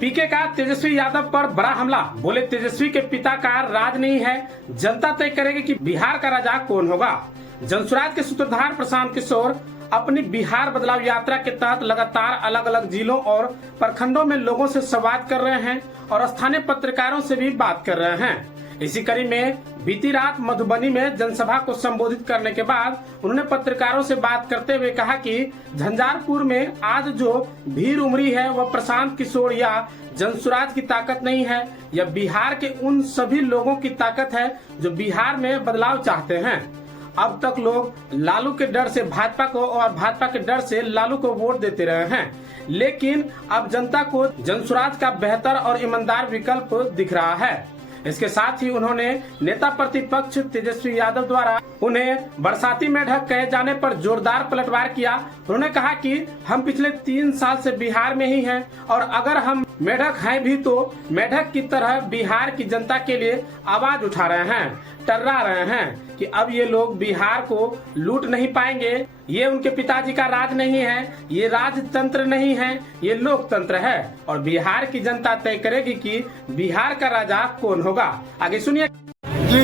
पीके का तेजस्वी यादव पर बड़ा हमला। बोले तेजस्वी के पिता का राज नहीं है, जनता तय करेगी कि बिहार का राजा कौन होगा। जनसुराज के सूत्रधार प्रशांत किशोर अपनी बिहार बदलाव यात्रा के तहत लगातार अलग अलग जिलों और प्रखंडों में लोगों से संवाद कर रहे हैं और स्थानीय पत्रकारों से भी बात कर रहे हैं। इसी कड़ी में बीती रात मधुबनी में जनसभा को संबोधित करने के बाद उन्होंने पत्रकारों से बात करते हुए कहा कि झंझारपुर में आज जो भीड़ उमड़ी है वह प्रशांत किशोर या जनसुराज की ताकत नहीं है, यह बिहार के उन सभी लोगों की ताकत है जो बिहार में बदलाव चाहते हैं। अब तक लोग लालू के डर से भाजपा को और भाजपा के डर से लालू को वोट देते रहे हैं, लेकिन अब जनता को जनसुराज का बेहतर और ईमानदार विकल्प दिख रहा है। इसके साथ ही उन्होंने नेता प्रतिपक्ष तेजस्वी यादव द्वारा उन्हें बरसाती मेढक कहे जाने पर जोरदार पलटवार किया। उन्होंने कहा कि हम पिछले 3 साल से बिहार में ही हैं और अगर हम मेढक हैं भी तो मेढक की तरह बिहार की जनता के लिए आवाज उठा रहे हैं, टर्रा रहे हैं कि अब ये लोग बिहार को लूट नहीं पाएंगे। ये उनके पिताजी का राज नहीं है, ये राजतंत्र नहीं है, ये लोकतंत्र है और बिहार की जनता तय करेगी कि बिहार का राजा कौन होगा। आगे सुनिए।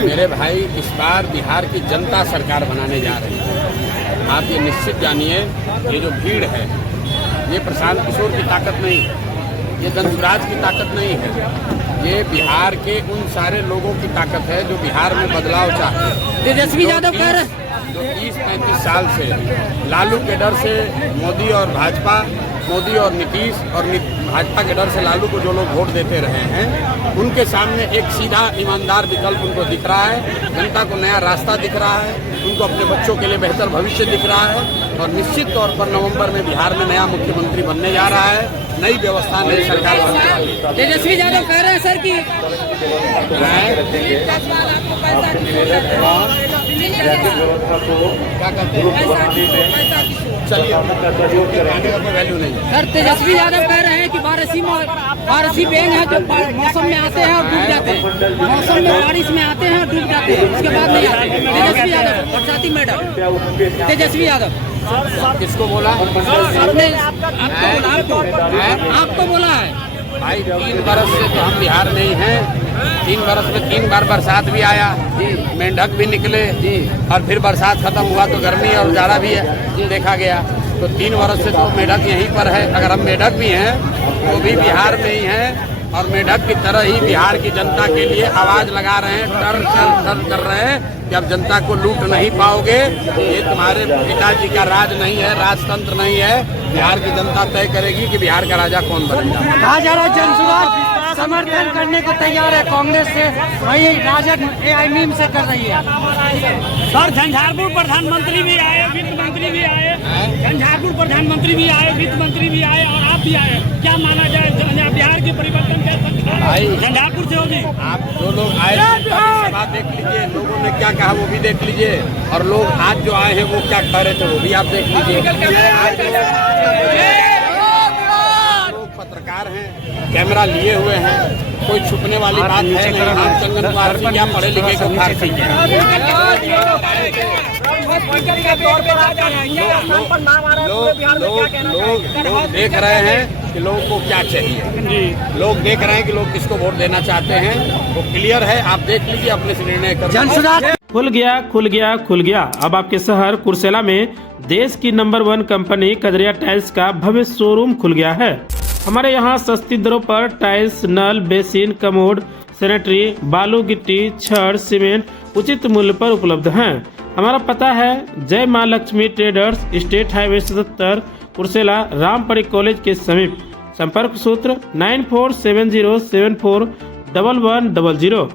मेरे भाई, इस बार बिहार की जनता सरकार बनाने जा रही है। आप ये निश्चित जानिए, ये जो भीड़ है ये प्रशांत किशोर की ताकत नहीं है, ये जनसुराज की ताकत नहीं है, ये बिहार के उन सारे लोगों की ताकत है जो बिहार में बदलाव चाहते हैं। तेजस्वी यादव कह रहे जो 30-35 साल से लालू के डर से मोदी और भाजपा, मोदी और नीतीश और भाजपा के डर से लालू को जो लोग वोट देते रहे हैं, उनके सामने एक सीधा ईमानदार विकल्प उनको दिख रहा है। जनता को नया रास्ता दिख रहा है, उनको अपने बच्चों के लिए बेहतर भविष्य दिख रहा है और निश्चित तौर पर नवंबर में बिहार में नया मुख्यमंत्री बनने जा रहा है, नई व्यवस्था, नई सरकार बनने वाली है। तेजस्वी यादव कह रहे हैं सर कि क्या कहते हैं, चलिए कहने का कोई वैल्यू नहीं है। सर तेजस्वी यादव कह रहे हैं कि बारिशी बेंग है जो मौसम में आते हैं और डूब जाते हैं, मौसम में बारिश में आते हैं और डूब जाते हैं, उसके बाद नहीं आते। तेजस्वी यादव बरसाती मैडम, तेजस्वी यादव किसको बोला? आपने आपको बोला है भाई, 3 बरस से तो हम बिहार में ही हैं। 3 बरस में 3 बार बरसात भी आया, मेंढक भी निकले और फिर बरसात खत्म हुआ तो गर्मी और जाड़ा भी देखा गया। तो 3 बरस से तो मेढक यहीं पर है। अगर हम मेढक भी हैं तो भी बिहार में ही हैं और मेढक की तरह ही बिहार की जनता के लिए आवाज लगा रहे हैं, टर कर रहे हैं कि अब जनता को लूट नहीं पाओगे। ये तुम्हारे पिताजी का राज नहीं है, राजतंत्र नहीं है। बिहार की जनता तय करेगी कि बिहार का राजा कौन बनेगा। कहा जा रहा है जनसुराज समर्थन करने को तैयार है कांग्रेस से, वही राजद एआईएमआईएम से कर रही है। सर झंझारपुर प्रधानमंत्री भी आए, वित्त मंत्री भी आए, झंझारपुर प्रधानमंत्री भी आए, वित्त मंत्री भी आए और आप भी आए। क्या माना जाए, बिहार की परिवर्तन भाई झंझारपुर से होगी? आप जो लोग आए सभा देख लीजिए, लोगों ने क्या कहा वो भी देख लीजिए और लोग आज जो आए हैं वो क्या कह रहे थे वो भी आप देख लीजिए। लोग पत्रकार हैं, कैमरा लिए हुए हैं, कोई छुपने वाली बात है नहीं। हम चंदन फारसी क्या पढ़े लिखे को फारसी लोग देख रहे हैं कि लोगों को क्या चाहिए, लोग देख रहे हैं कि लोग किसको वोट देना चाहते हैं, वो क्लियर है। आप देख लीजिए, अपने से निर्णय कर। खुल गया। अब आपके शहर कुर्सेला में देश की नंबर 1 कंपनी कजरिया टाइल्स का भव्य शोरूम खुल गया है। हमारे यहाँ सस्ती दरों पर टाइल्स, नल, बेसिन, कमोड, सैनिटरी, बालू, गिट्टी, छड़, सीमेंट उचित मूल्य पर उपलब्ध हैं। हमारा पता है जय माँ Lakshmi traders, state highway 77, Kursela, Rampari college के समीप। संपर्क सूत्र 9470741100।